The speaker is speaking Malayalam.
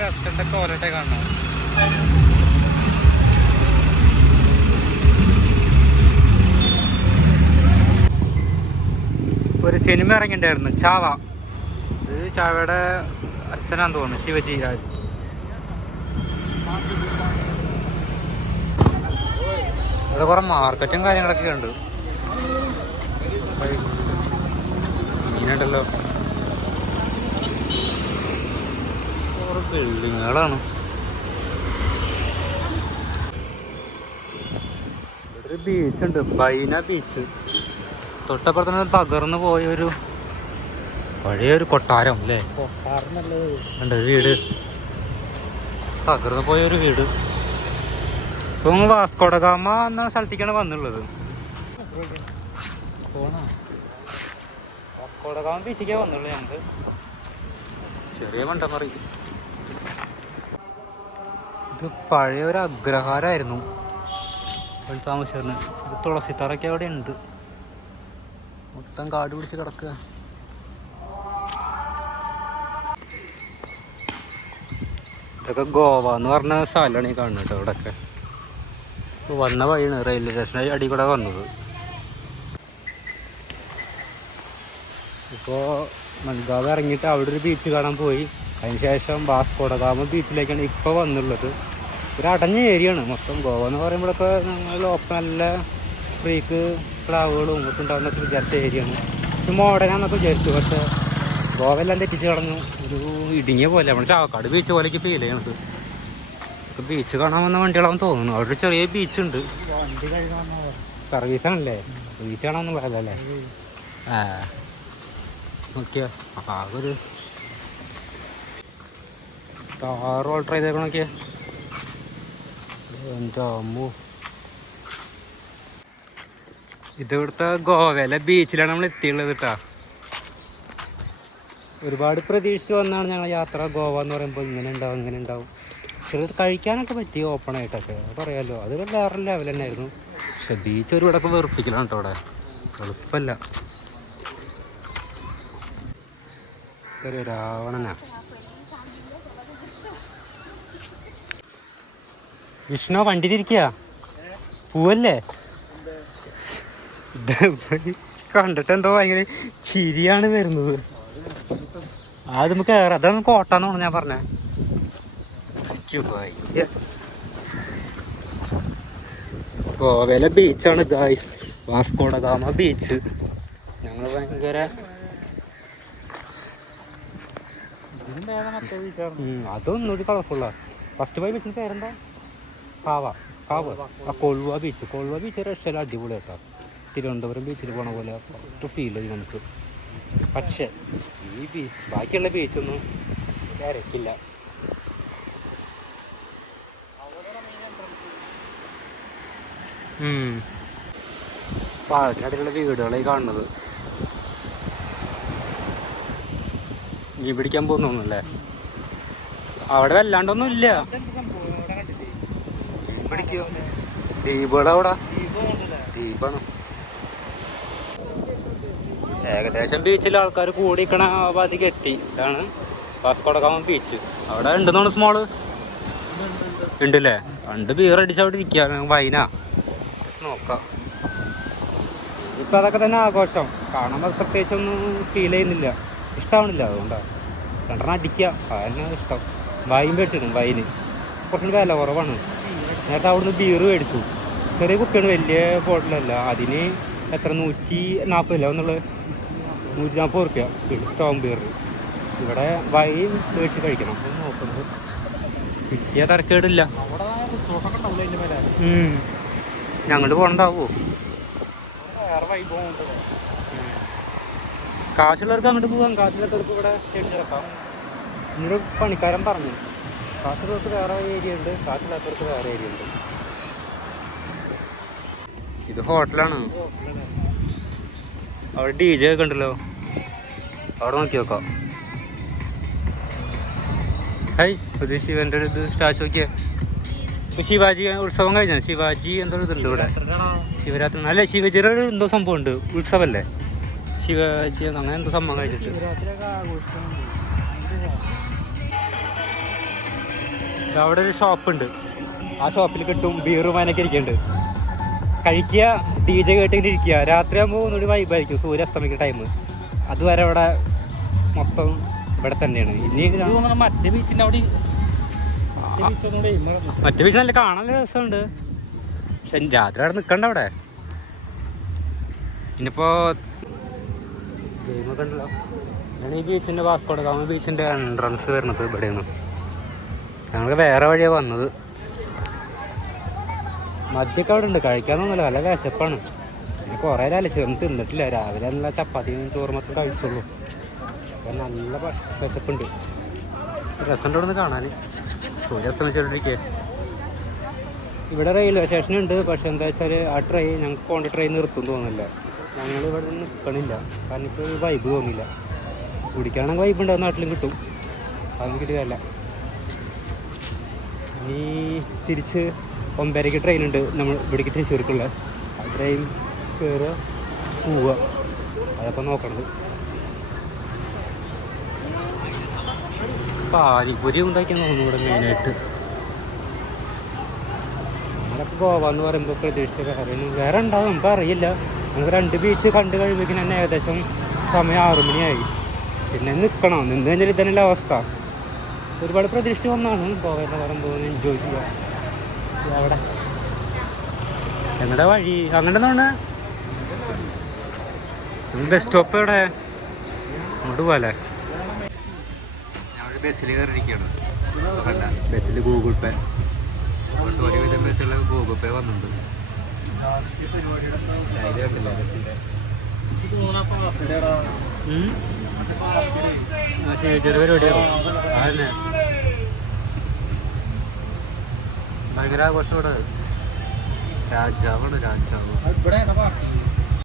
രസത്തിന്റെ കോലട്ടെ കാണണം. ഒരു സിനിമ ഇറങ്ങിണ്ടായിരുന്നു ചാവ. ഇത് ചാവയുടെ അച്ഛനാന്ന് തോന്നുന്നു ശിവജി രാജ്. ഇവിടെ കുറെ മാർക്കറ്റും കാര്യങ്ങളൊക്കെ ഉണ്ട്. മീനുണ്ടല്ലോ ബിൽഡിങ്ങുകളാണ് ബീച്ച് ഉണ്ട് ബൈന ബീച്ച് തൊട്ടപ്പുറത്ത് തകർന്നു പോയ ഒരു പഴയൊരു കൊട്ടാരം അല്ലേ? ഒരു വീട്. തകർന്നു പോയ ഒരു വീട്. ഇപ്പൊ വാസ്കോടഗാമ എന്ന സ്ഥലത്തേക്കാണ് വന്നുള്ളത്. പോണോ? വാസ്കോഡഗാമ ബീച്ചിലേക്കാണ് വന്നുള്ളത് ഞങ്ങൾക്ക് ചെറിയ മണ്ടമറി ഇത് പഴയ ഒരു അഗ്രഹാരമായിരുന്നു ഇവിടെ താമസിച്ചിരുന്നത് ഇത് തുളസിത്തറൊക്കെ അവിടെ ഉണ്ട് മൊത്തം കാട് പിടിച്ച് കിടക്കുക ഇതൊക്കെ ഗോവ എന്ന് പറഞ്ഞ സ്ഥലമാണ് ഈ കാണുന്നത് കേട്ടോ വന്ന വഴിയാണ് റെയിൽവേ സ്റ്റേഷന്റെ അടി കൂടെ വന്നത്. ഇപ്പോൾ മൺഗാവ് ഇറങ്ങിയിട്ട് അവിടെ ഒരു ബീച്ച് കാണാൻ പോയി. അതിനുശേഷം വാസ്കോഡഗാമ ബീച്ചിലേക്കാണ് ഇപ്പോൾ വന്നുള്ളത്. ഒരു അടഞ്ഞ ഏരിയയാണ്. മൊത്തം ഗോവ എന്ന് പറയുമ്പോഴൊക്കെ ഞങ്ങൾ ഓപ്പൺ നല്ല ഫ്രീക്ക് പ്ലാവുകളും ഒക്കെ ഉണ്ടാകുന്നൊക്കെ വിചാരിച്ച ഏരിയയാണ്. പക്ഷെ മോഡനാന്നൊക്കെ വിചാരിച്ചു. പക്ഷേ ഗോവ എല്ലാം തെറ്റിച്ച് കളഞ്ഞു. ഒരു ഇടുങ്ങിയ പോലെ നമ്മുടെ ചാവക്കാട് ബീച്ച് പോലെയൊക്കെ ഫീൽ ചെയ്യണത് ബീച്ച് കാണാൻ വന്ന വണ്ടികളാണെന്ന് തോന്നുന്നു. അവിടെ ഒരു ചെറിയ ബീച്ച് ഉണ്ട്. സർവീസാണല്ലേ ബീച്ച് കാണാനൊന്നും പറയാലല്ലേ ആ. നോക്കിയാ. ആകെ ഒരു കാർ ഓൾട്ടർ ചെയ്തേക്കണൊക്കെ എന്റെ അമ്മു ഇത് ഇവിടുത്തെ ഗോവയിലെ ബീച്ചിലാണ് നമ്മൾ എത്തിയുള്ളത് കേട്ടാ ഒരുപാട് പ്രതീക്ഷിച്ച് വന്നാണ് ഞങ്ങൾ യാത്ര. ഗോവ എന്ന് പറയുമ്പോൾ ഇങ്ങനെ ഉണ്ടാവും ഇങ്ങനെ ഉണ്ടാവും. പക്ഷേ കഴിക്കാനൊക്കെ പറ്റി ഓപ്പൺ ആയിട്ടൊക്കെ പറയാമല്ലോ അത് വേറെ ലെവൽ തന്നെയായിരുന്നു. പക്ഷെ ബീച്ച് ഒരു ഇവിടെയൊക്കെ വെറുപ്പിക്കലാണ് കേട്ടോ അവിടെ എളുപ്പമല്ല ഒരു രാവണനാ. വിഷ്ണു വണ്ടി തിരിക്കുക പൂവല്ലേ കണ്ടിട്ട് എന്തോ ഭയങ്കര ചിരിയാണ് വരുന്നത്. അത് നമുക്ക് കയറാം അതാണ് നമുക്ക് ഓട്ടാന്നാണ് ഞാൻ പറഞ്ഞ. ഗോവയിലെ ബീച്ചാണ് ഗായ്സ് വാസ്കോഡഗാമ ബീച്ച്. ഞങ്ങൾ ഭയങ്കര അതൊന്നും കൂടി കളർഫുള്ളാ ഫസ്റ്റ് ബൈ ബീച്ചിന് പേരെന്താ? കാവ കാവ്. ആ കൊള്ളുവ ബീച്ച് കൊള്ളുവ ബീച്ച് അടിപൊളി അടിപൊളിയാക്കാം തിരുവനന്തപുരം ബീച്ചിൽ പോണ പോലെ ഒട്ടും ഫീൽ ചെയ്യും നമുക്ക്. പക്ഷേ ഈ ബീച്ച് ബാക്കിയുള്ള ബീച്ചൊന്നും ഇരക്കില്ല പാലക്കാടുള്ള വീടുകളായി കാണുന്നത്. മീൻ പിടിക്കാൻ പോകുന്നല്ലേ അവിടെ വല്ലാണ്ടൊന്നും ഇല്ല. പിടിക്കോ? ദ്വീപുകളാ അവിടെ. ദ്വീപാണ് ഏകദേശം ബീച്ചിൽ ആൾക്കാർ കൂടിക്കണ ഭാഗത്തേക്ക് എത്തി. ഇതാണ് വാസ്കോടകാമ ബീച്ച് അവിടെ ഉണ്ടെന്നാണ് സ്മോൾ ഉണ്ടല്ലേ? രണ്ട് ബീർ അടിച്ച് അവിടെ ഇരിക്കുക വൈന. നോക്കാം. ഇപ്പൊ അതൊക്കെ തന്നെ ആഘോഷം. കാണുമ്പോൾ പ്രത്യേകിച്ചൊന്നും ഫീൽ ചെയ്യുന്നില്ല. ഇഷ്ടമാവണില്ല അതുകൊണ്ടാണ് രണ്ടെണ്ണം അടിക്കുക അതന്നെ ഇഷ്ടം. വൈൻ മേടിച്ചിടും വൈന്. കുറച്ചുകൂടി വില കുറവാണ്. നേരത്തെ അവിടുന്ന് ബീർ മേടിച്ചു. ചെറിയ കുപ്പിയാണ് വലിയ ബോട്ടിലല്ല അതിന് എത്ര? നൂറ്റി നാൽപ്പതില്ല എന്നുള്ളത് നൂറ്റി നാൽപ്പത് റുപ്യ സ്റ്റോം ബീർ ഇവിടെ വൈ മേടിച്ച് കഴിക്കണം. നോക്കുന്നത് കിട്ടിയ തരക്കേടില്ല. ഞങ്ങൾ പോകണ്ടാവോ കാശുള്ളവർക്ക് അങ്ങോട്ട് പോകാം കാശുള്ളവർക്ക് ഇവിടെ ചെടിച്ചിറക്കാം എന്നൊരു പണിക്കാരൻ പറഞ്ഞു. കാശുള്ളവർക്ക് വേറെ ഏരിയ ഉണ്ട്. കാശില്ലാത്തവർക്ക് വേറെ ഏരിയ ഉണ്ട്. ഇത് ഹോട്ടലാണ്. അവിടെ ഡി ജെ ഒക്കെ ഉണ്ടല്ലോ. അവിടെ നോക്കി നോക്കാം. ഹൈ ഒരു ശിവന്റെ ഒരു ഇത് സ്റ്റാച്ചു നോക്കിയേ. ഇപ്പൊ ശിവാജി ഉത്സവം കഴിഞ്ഞ? ശിവാജി എന്തോ ഇതുണ്ട് ഇവിടെ. ശിവരാത്രി. അല്ല ശിവജിയുടെ ഒരു എന്തോ സംഭവം ഉണ്ട് ഉത്സവമല്ലേ? ശിവാജി അങ്ങനെ എന്തോ സംഭവം കഴിച്ചിട്ട് അവിടെ ഒരു ഷോപ്പ് ഉണ്ട് ആ ഷോപ്പിൽ കിട്ടും ബീറും അതിനൊക്കെ ഇരിക്കുന്നുണ്ട്. കഴിക്കുക ഡി ജെ കേട്ടിങ്ങനെ ഇരിക്കുക. രാത്രി ആകുമ്പോൾ ഒന്നുകൂടി വൈബായിരിക്കും സൂര്യ അസ്തമിക്കുന്ന ടൈം അതുവരെ അവിടെ മൊത്തം ഇവിടെ തന്നെയാണ്. ഇനി മറ്റേ ബീച്ചിന്റെ അവിടെ മറ്റേ ബീച്ച് നല്ല കാണാൻ രസമുണ്ട്. പക്ഷെ രാത്രി അവിടെ നിൽക്കണ്ട അവിടെ. ഇനിയിപ്പോ ഗെയിമൊക്കെ ഉണ്ടല്ലോ. ഞാൻ ഈ ബീച്ചിന്റെ വാസ്കോട് ബീച്ചിന്റെ ബീച്ചിന്റെ എൻട്രൻസ് വരുന്നത് ഇവിടെയാണ്. ഞങ്ങൾ വേറെ വഴിയാണ് വന്നത്. മദ്യമൊക്കെ അവിടെ ഉണ്ട് കഴിക്കാന്നൊന്നുമില്ല നല്ല വിശപ്പാണ്. പിന്നെ കുറേ അല്ല ചെറുന്ന് തിന്നിട്ടില്ല. രാവിലെ നല്ല ചപ്പാത്തിയും ചോറ് മാത്രം കഴിച്ചുള്ളൂ. അപ്പം നല്ല വിശപ്പുണ്ട്. രസമുണ്ട് ഇവിടെ നിന്ന് കാണാൻ സൂര്യാസ്തമിച്ചിട്ടിരിക്കേ ഇവിടെ റെയിൽവേ സ്റ്റേഷൻ ഉണ്ട് പക്ഷെ എന്താ വെച്ചാൽ ആ ട്രെയിൻ ഞങ്ങൾക്ക് പോകേണ്ട ട്രെയിൻ നിർത്തും തോന്നുന്നില്ല. ഞങ്ങൾ ഇവിടെ നിൽക്കണില്ല. കാരണം ഇപ്പോൾ വൈബ് തോന്നില്ല കുടിക്കാണെങ്കിൽ വൈബ് ഉണ്ടാവും നാട്ടിലും കിട്ടും. അതൊന്നും കിട്ടിയതല്ല ഇനി തിരിച്ച് ഒമ്പതരയ്ക്ക് ട്രെയിൻ ഉണ്ട് നമ്മൾ ഇവിടേക്ക് തൃശ്ശൂർക്കുള്ള. ട്രെയിൻ കയറുക പോവുക അതപ്പോൾ നോക്കണത്. പാനിപ്പൊരി ഉണ്ടാക്കിയാൽ ഒന്നുകൂടെ മെയിനായിട്ട് നമ്മളപ്പോൾ ഗോവ എന്ന് പറയുമ്പോൾ പ്രതീക്ഷിച്ച ഒന്നും- വേറെ ഉണ്ടാവും നമുക്ക് അറിയില്ല. നമുക്ക് രണ്ട് ബീച്ച് കണ്ടു കഴിയുമ്പോഴേക്കും തന്നെ ഏകദേശം സമയം ആറു മണിയായി പിന്നെ നിൽക്കണം നിന്ന് കഴിഞ്ഞാൽ ഇതന്നെയല്ല അവസ്ഥ. ഒരുപാട് പ്രതീക്ഷിച്ച് വന്നാണ് ഗോവ എന്ന് പറയുമ്പോൾ എൻജോയ് ചെയ്യുക അവിടെ. എങ്ങടെ വഴി? അങ്ങനെ ബസ് സ്റ്റോപ്പ് എവിടെ? അങ്ങോട്ട് പോകാല്ലേ ബസ്സിൽ കയറിയിരിക്കുകയാണ് കണ്ട. ബസ്സിൽ ഗൂഗിൾ പേ അതുകൊണ്ട് ഒരുവിധം ബസ്സുകൾ ഗൂഗിൾ പേ വന്നിട്ടുണ്ട്. കണ്ടില്ലേ? ചെറിയ പരിപാടിയാവും അതന്നെ ഭയങ്കര ആഘോഷം ഇവിടെ രാജാവാണ് രാജാവ്.